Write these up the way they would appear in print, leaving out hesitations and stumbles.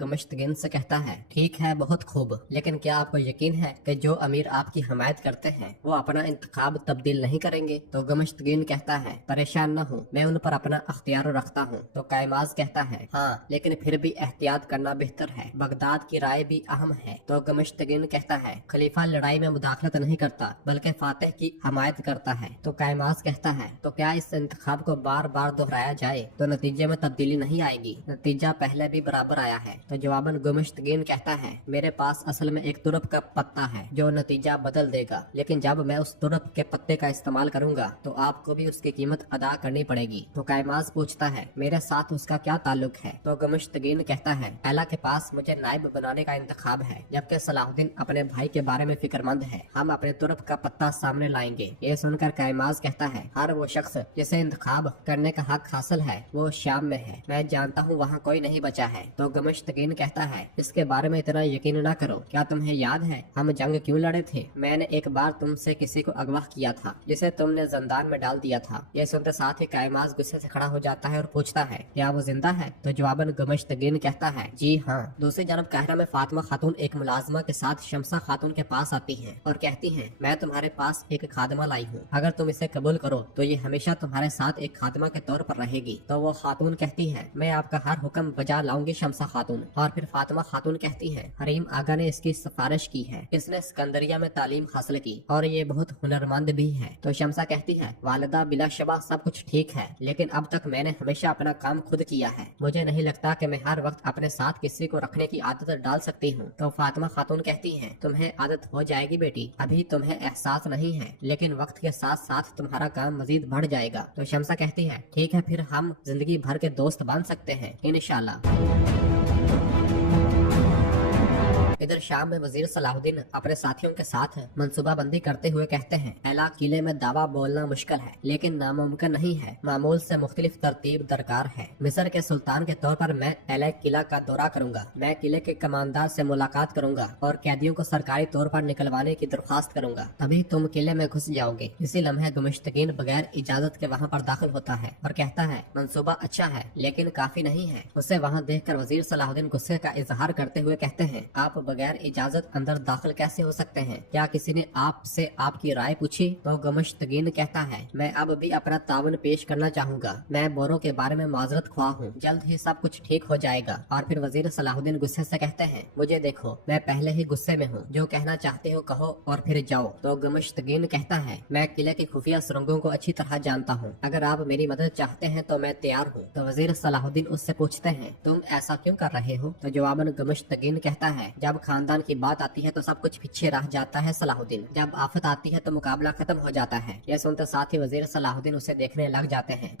गमश्तगिन से कहता है, ठीक है, बहुत खूब, लेकिन क्या आपको यकीन है कि जो अमीर आपकी हमायत करते हैं वो अपना इंतखाब तब्दील नहीं करेंगे? तो गमश्तगिन कहता है, परेशान न हो, मैं उन पर अपना अख्तियार रखता हूँ। तो कायमाज कहता है, हाँ, लेकिन फिर भी एहतियात करना बेहतर है, बगदाद की राय भी अहम है। तो गमश्तगिन कहता है, खलीफा लड़ाई में मुदाखलत नहीं करता बल्कि फातेह की हमायत करता है। तो कायमाज कहता है, तो क्या इस इंतखाब को बार बार दोहराया जाए तो नतीजे में तब्दीली नहीं आएगी? नतीजा पहले भी बराबर आया है। तो जवाबन गमश्तगिन कहता है, मेरे पास असल में एक तुरप का पत्ता है जो नतीजा बदल देगा, लेकिन जब मैं उस तुरप के पत्ते का इस्तेमाल करूंगा तो आपको भी उसकी कीमत अदा करनी पड़ेगी। तो कायमाज पूछता है, मेरे साथ उसका क्या ताल्लुक है? तो गमश्तगिन कहता है, एला के पास मुझे नायब बनाने का इंतखाब है, जबकि सलाहुद्दीन अपने भाई के बारे में फिक्रमंद है। हम अपने तुरप का पत्ता सामने लाएंगे। ये सुनकर कायमाज कहता है, हर वो शख्स जिसे इंतखाब करने का हक हासिल है वो शाम में है, मैं जानता हूँ वहाँ कोई नहीं बचा है। तो गमश्तगिन कहता है, इसके बारे में इतना यकीन न करो, क्या तुम्हें याद है हम जंग क्यों लड़े थे? मैंने एक बार तुमसे किसी को अगवा किया था जिसे तुमने जंदान में डाल दिया था। ये सुनते साथ ही कायमाज गुस्से से खड़ा हो जाता है और पूछता है, क्या वो जिंदा है? तो जवाबन गमश्तगिन कहता है, जी हाँ। दूसरी जानब कहरा में फातिमा खातून एक मुलाजमा के साथ शमसा खातून के पास आती है और कहती है, मैं तुम्हारे पास एक खादमा लाई हूँ, अगर तुम इसे कबूल करो तो ये हमेशा तुम्हारे साथ एक खादमा के तौर पर रहेगी। तो वो खातून कहती है, मैं आपका हर हुक्म बजा लाऊंगी शमसा खातून। और फिर फातिमा खातून कहती है, हरीम आगा ने इसकी सिफारिश की है, इसने सिकंदरिया में तालीम हासिल की और ये बहुत हुनरमंद भी है। तो शमसा कहती है, वालिदा बिलाशबा सब कुछ ठीक है, लेकिन अब तक मैंने हमेशा अपना काम खुद किया है, मुझे नहीं लगता कि मैं हर वक्त अपने साथ किसी को रखने की आदत डाल सकती हूँ। तो फातिमा खातून कहती है, तुम्हें आदत हो जाएगी बेटी, अभी तुम्हें एहसास नहीं है, लेकिन वक्त के साथ साथ तुम्हारा काम मजीद बढ़ जाएगा। तो शमसा कहती है, ठीक है, फिर हम जिंदगी भर के दोस्त बन सकते हैं इंशाल्लाह। इधर शाम में वजीर सलाहुद्दीन अपने साथियों के साथ मंसूबाबंदी करते हुए कहते हैं, एला किले में दावा बोलना मुश्किल है लेकिन नामुमकिन नहीं है, मामूल से मुख्तलिफ तरतीब दरकार है। मिस्र के सुल्तान के तौर पर मैं एला किला का दौरा करूंगा, मैं किले के कमांडर से मुलाकात करूंगा और कैदियों को सरकारी तौर पर निकलवाने की दरख्वास्त करूंगा, तभी तुम किले में घुस जाओगे। इसी लम्हे गमश्तगिन बगैर इजाजत के वहाँ पर दाखिल होता है और कहता है, मंसूबा अच्छा है लेकिन काफी नहीं है। उसे वहाँ देख कर वजीर सलाहुद्दीन गुस्से का इजहार करते हुए कहते हैं, आप बगैर इजाजत अंदर दाखिल कैसे हो सकते हैं? क्या किसी ने आपसे आपकी राय पूछी? तो गमश्तगिन कहता है, मैं अब भी अपना तावन पेश करना चाहूंगा, मैं बोरों के बारे में माजरत ख्वाह हूँ, जल्द ही सब कुछ ठीक हो जाएगा। और फिर वजीर सलाहुद्दीन गुस्से से कहते हैं, मुझे देखो, मैं पहले ही गुस्से में हूँ, जो कहना चाहते हो कहो और फिर जाओ। तो गमश्तगिन कहता है, मैं किले की खुफिया सुरंगों को अच्छी तरह जानता हूँ, अगर आप मेरी मदद चाहते हैं तो मैं तैयार हूँ। तो वजीर सलाहुद्दीन उससे पूछते हैं, तुम ऐसा क्यों कर रहे हो? तो जवाबन गमश्तगिन कहता है, जब खानदान की बात आती है तो सब कुछ पीछे रह जाता है सलाहुद्दीन, जब आफत आती है तो मुकाबला खत्म हो जाता है। यह सुनते साथ ही वजीर सलाहुद्दीन उसे देखने लग जाते हैं।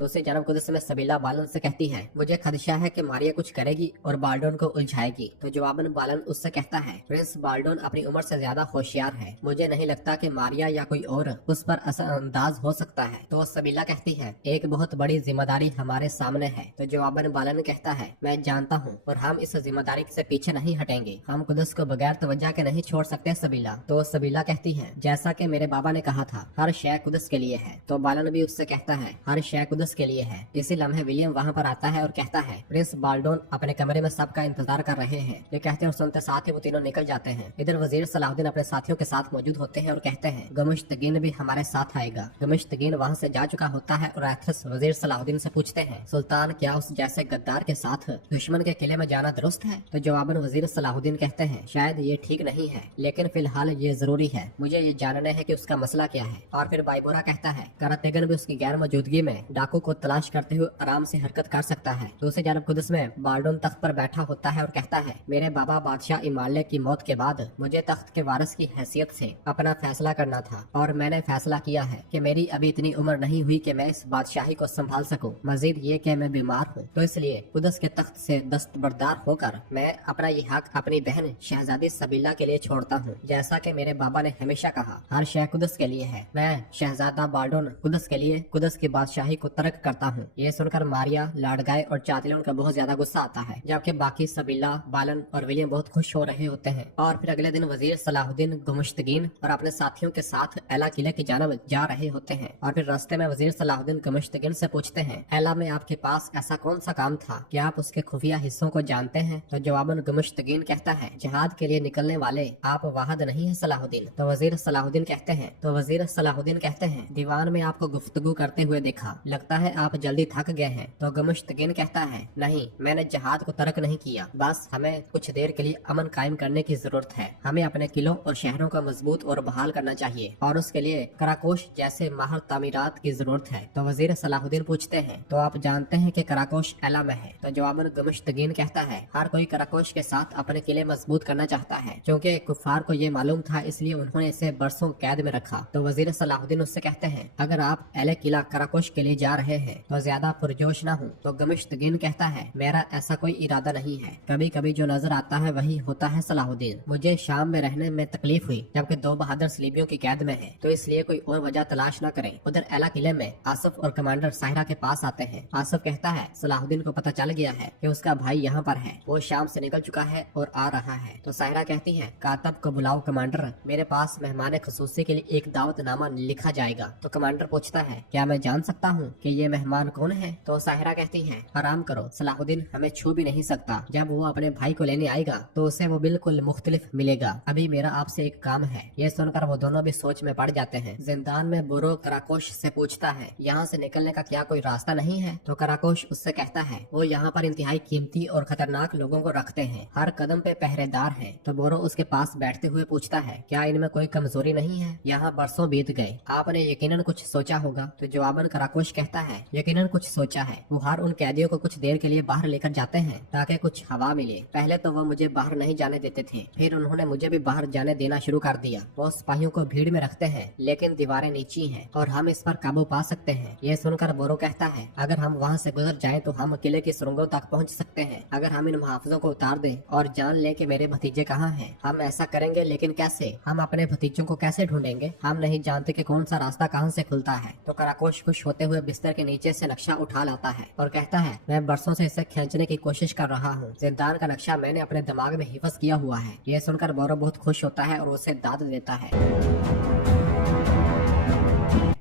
दूसरी जानब कुदस में सबीला बालन से कहती है, मुझे खदशा है कि मारिया कुछ करेगी और बाल्डोन को उलझाएगी। तो जवाबन बालन उससे कहता है, प्रिंस बाल्डोन अपनी उम्र से ज्यादा होशियार है, मुझे नहीं लगता कि मारिया या कोई और उस पर असरअंदाज हो सकता है। तो सबीला कहती है, एक बहुत बड़ी जिम्मेदारी हमारे सामने है। तो जवाबन बालन कहता है, मैं जानता हूँ और हम इस जिम्मेदारी से पीछे नहीं हटेंगे, हम कुदस को बगैर तवज्जो के नहीं छोड़ सकते सबीला। तो सबीला कहती है, जैसा कि मेरे बाबा ने कहा था, हर शय कुदस के लिए है। तो बालन भी उससे कहता है, हर शय कुदस के लिए है। इसी लम्हे विलियम वहाँ पर आता है और कहता है, प्रिंस बाल्डोन अपने कमरे में सबका इंतजार कर रहे हैं। ये कहते और सुनते साथ ही वो तीनों निकल जाते हैं। इधर वजीर सलाहुद्दीन अपने साथियों के साथ मौजूद होते हैं और कहते हैं, गमश्तगिन भी हमारे साथ आएगा। गमश्तगिन वहाँ से जा चुका होता है और एथरस वजीर सलाहुद्दीन से पूछते हैं, सुल्तान क्या उस जैसे गद्दार के साथ दुश्मन के किले में जाना दुरुस्त है? तो जवाबन वजीर सलाहुद्दीन कहते हैं, शायद ये ठीक नहीं है, लेकिन फिलहाल ये जरूरी है, मुझे ये जानना है कि उसका मसला क्या है। और फिर बाइबोरा कहता है, करातेगन भी उसकी गैर मौजूदगी में डाकू को तलाश करते हुए आराम से हरकत कर सकता है। दूसरी जानब कुदस में बाल्डोन तख्त पर बैठा होता है और कहता है, मेरे बाबा बादशाह इमाले की मौत के बाद मुझे तख्त के वारिस की हैसियत से अपना फैसला करना था और मैंने फैसला किया है कि मेरी अभी इतनी उम्र नहीं हुई कि मैं इस बादशाही को संभाल सकूं। मजीद ये कि मैं बीमार हूँ, तो इसलिए कुदस के तख्त से दस्तबरदार होकर मैं अपना ये हक अपनी बहन शहजादी सबीला के लिए छोड़ता हूँ। जैसा कि मेरे बाबा ने हमेशा कहा, हर शय कुदस के लिए है। मैं शहजादा बाल्डोन कुदस के लिए कुदस की बादशाही को तर्क तर्क करता हूँ। ये सुनकर मारिया, लाडगाय और चातलियन का बहुत ज्यादा गुस्सा आता है, जबकि बाकी सबीला, बालन और विलियम बहुत खुश हो रहे होते हैं। और फिर अगले दिन वजीर सलाहुद्दीन गमश्तगीन और अपने साथियों के साथ एला किले की जानब जा रहे होते हैं। और फिर रास्ते में वजीर सलाहुद्दीन गमश्तगीन से पूछते हैं, एला में आपके पास ऐसा कौन सा काम था, क्या आप उसके खुफिया हिस्सों को जानते हैं? तो जवाबन गमश्तगीन कहता है, जिहाद के लिए निकलने वाले आप वाहद नहीं है सलाहुद्दीन। तो वजीर सलाहुद्दीन कहते हैं दीवान में आपको गुफ्तगू करते हुए देखा, लगता है आप जल्दी थक गए हैं। तो गमश्तगीन कहता है, नहीं, मैंने जहाद को तर्क नहीं किया, बस हमें कुछ देर के लिए अमन कायम करने की जरूरत है। हमें अपने किलों और शहरों को मजबूत और बहाल करना चाहिए और उसके लिए कराकोश जैसे माहर तामीरात की जरूरत है। तो वजीर सलाहुद्दीन पूछते हैं, तो आप जानते हैं कि कराकोश एला में है? तो जवाबन गमश्तगीन कहता है, हर कोई कराकोश के साथ अपने किले मजबूत करना चाहता है, क्योंकि कुफार को ये मालूम था, इसलिए उन्होंने इसे बरसों कैद में रखा। तो वजीर सलाहुद्दीन उससे कहते हैं, अगर आप एले किला कराकोश के लिए जा रहे हैं तो ज्यादा पुरजोश ना हो। तो गमश्तगीन कहता है, मेरा ऐसा कोई इरादा नहीं है, कभी कभी जो नजर आता है वही होता है सलाहुद्दीन। मुझे शाम में रहने में तकलीफ हुई, जबकि 2 बहादुर सलीबियों की कैद में है, तो इसलिए कोई और वजह तलाश न करें। उधर एला किले में आसफ और कमांडर साहिरा के पास आते हैं। आसफ कहता है, सलाहुद्दीन को पता चल गया है कि उसका भाई यहाँ पर है, वो शाम से निकल चुका है और आ रहा है। तो साहिरा कहती है, कातब को बुलाओ कमांडर, मेरे पास मेहमान खसूसी के लिए एक दावतनामा लिखा जाएगा। तो कमांडर पूछता है, क्या मैं जान सकता हूँ कि ये मेहमान कौन है? तो साहिरा कहती है, आराम करो, सलाहुद्दीन हमें छू भी नहीं सकता। जब वो अपने भाई को लेने आएगा तो उसे वो बिल्कुल मुख्तलिफ मिलेगा। अभी मेरा आपसे एक काम है। ये सुनकर वो दोनों भी सोच में पड़ जाते हैं। जिंदान में बुरो कराकोश से पूछता है, यहाँ से निकलने का क्या कोई रास्ता नहीं है? तो कराकोश उससे कहता है, वो यहाँ पर इंतहाई कीमती और खतरनाक लोगों को रखते हैं, हर कदम पे पहरेदार हैं। तो बोरो उसके पास बैठते हुए पूछता है, क्या इनमें कोई कमजोरी नहीं है? यहाँ बरसों बीत गए, आपने यकीनन कुछ सोचा होगा। तो जवाबन कराकोश कहता है, यकीनन कुछ सोचा है। वो हर उन कैदियों को कुछ देर के लिए बाहर लेकर जाते हैं ताकि कुछ हवा मिले। पहले तो वो मुझे बाहर नहीं जाने देते थे, फिर उन्होंने मुझे भी बाहर जाने देना शुरू कर दिया। वो सिपाहियों को भीड़ में रखते हैं, लेकिन दीवारें नीची हैं और हम इस पर काबू पा सकते हैं। ये सुनकर बोरो कहता है, अगर हम वहाँ से गुजर जाएं तो हम किले की सुरंगों तक पहुँच सकते हैं। अगर हम इन मुहाफिजों को उतार दें और जान लें कि मेरे भतीजे कहाँ हैं, हम ऐसा करेंगे, लेकिन कैसे? हम अपने भतीजों को कैसे ढूंढेंगे? हम नहीं जानते कि कौन सा रास्ता कहाँ से खुलता है। तो कराकोश खुश होते हुए बिस्तर के नीचे से नक्शा उठा लाता है और कहता है, मैं बरसों से इसे खींचने की कोशिश कर रहा हूँ। जिंदान का नक्शा मैंने अपने दिमाग में हिफ्ज किया हुआ है। ये सुनकर बोरो बहुत खुश होता है और उसे दाद देता है।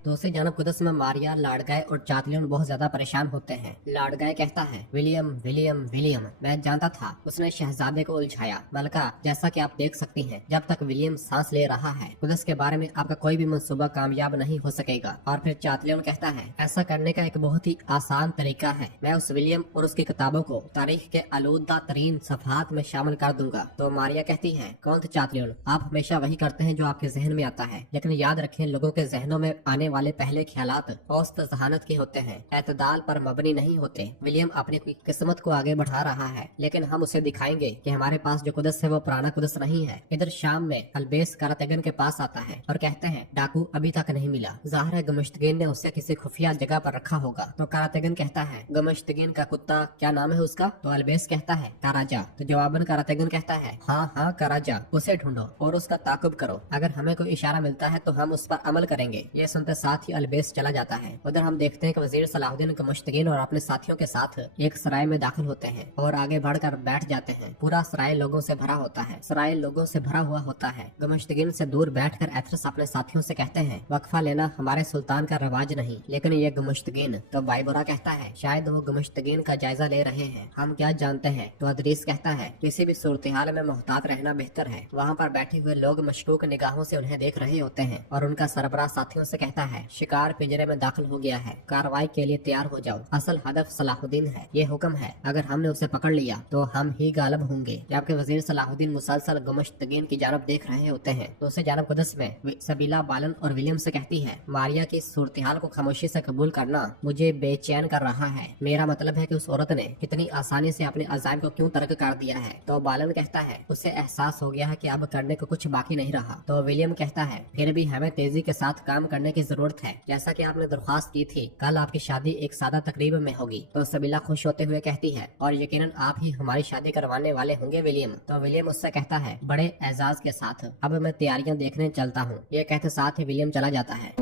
दूसरी जानब कुदस में मारिया, लाडगाय और चातलियन बहुत ज्यादा परेशान होते हैं। लाडगाय कहता है, विलियम विलियम विलियम, मैं जानता था उसने शहजादे को उलझाया। मलका, जैसा कि आप देख सकती हैं, जब तक विलियम सांस ले रहा है, कुदस के बारे में आपका कोई भी मंसूबा कामयाब नहीं हो सकेगा। और फिर चातलियन कहता है, ऐसा करने का एक बहुत ही आसान तरीका है, मैं उस विलियम और उसकी किताबों को तारीख के आलूदा तरीन सफहात में शामिल कर दूंगा। तो मारिया कहती है, कौन थे चातलियन? आप हमेशा वही करते हैं जो आपके जहन में आता है, लेकिन याद रखें, लोगों के जहनों में आने वाले पहले ख्यालात औसत जहानत के होते हैं, एतदाल पर मबनी नहीं होते। विलियम अपनी किस्मत को आगे बढ़ा रहा है, लेकिन हम उसे दिखाएंगे कि हमारे पास जो कुदस है वो पुराना कुदस नहीं है। इधर शाम में अल्बेस करातेगन के पास आता है और कहते हैं, डाकू अभी तक नहीं मिला, जाहिर है गमश्तगीन ने उसे किसी खुफिया जगह पर रखा होगा। तो करातेगन कहता है, गमश्तगीन का कुत्ता क्या नाम है उसका? तो अल्बेस कहता है, कराजा। तो जवाबन करातेगन कहता है, हाँ हाँ कराजा, उसे ढूंढो और उसका ताकुब करो, अगर हमें कोई इशारा मिलता है तो हम उस पर अमल करेंगे। ये सुनते साथ ही अल्बेस चला जाता है। उधर हम देखते हैं कि वजीर सलाहुद्दीन गमश्तगीन और अपने साथियों के साथ एक सराय में दाखिल होते हैं और आगे बढ़कर बैठ जाते हैं। पूरा सराय लोगों से भरा होता है, सराय लोगों से भरा हुआ होता है। गमश्तगीन से दूर बैठकर एथरस अपने साथियों से कहते हैं, वक्फा लेना हमारे सुल्तान का रवाज नहीं, लेकिन ये गमश्तगीन। तो बाइबोरा कहता है, शायद वो गमश्तगीन का जायजा ले रहे हैं, हम क्या जानते हैं। तो अदरीस कहता है, किसी भी सूरत हाल में मोहतात रहना बेहतर है। वहाँ पर बैठे हुए लोग मशकूक निगाहों से उन्हें देख रहे होते हैं और उनका सरबराह साथियों से कहता है, शिकार पिंजरे में दाखिल हो गया है, कार्रवाई के लिए तैयार हो जाओ। असल हदफ सलाहुद्दीन है, ये हुक्म है, अगर हमने उसे पकड़ लिया तो हम ही गालिब होंगे। जबकि वजीर सलाहुद्दीन मुसलसल गमश्तगीन की जानब देख रहे होते हैं। दूसरी जानब कुदस में सबीला, बालन और विलियम से कहती है, मारिया की सूरत-ए-हाल को खामोशी से कबूल करना मुझे बेचैन कर रहा है। मेरा मतलब है कि उस औरत ने कितनी आसानी से अपने अज़ाइम को क्यों तर्क कर दिया है। तो बालन कहता है, उसे एहसास हो गया है कि अब करने को कुछ बाकी नहीं रहा। तो विलियम कहता है, फिर भी हमें तेजी के साथ काम करने की जरूरत है, जैसा कि आपने दरख्वास्त की थी, कल आपकी शादी एक सादा तकरीब में होगी। तो सबीला खुश होते हुए कहती है, और यकीनन आप ही हमारी शादी करवाने वाले होंगे विलियम। तो विलियम उससे कहता है, बड़े एजाज के साथ, अब मैं तैयारियां देखने चलता हूँ। ये कहते साथ ही विलियम चला जाता है।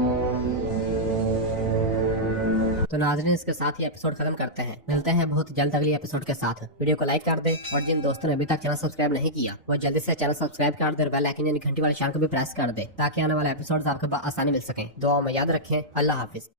तो नाज़रीन इसके साथ ही एपिसोड खत्म करते हैं। मिलते हैं बहुत जल्द अगली एपिसोड के साथ। वीडियो को लाइक कर दे और जिन दोस्तों ने अभी तक चैनल सब्सक्राइब नहीं किया वो जल्दी से चैनल सब्सक्राइब कर दे और बेल आइकन यानी घंटी वाले निशान को भी प्रेस कर दे ताकि आने वाले एपिसोड आपको आसानी मिल सके। दुआ में याद रखें। अल्लाह हाफिज।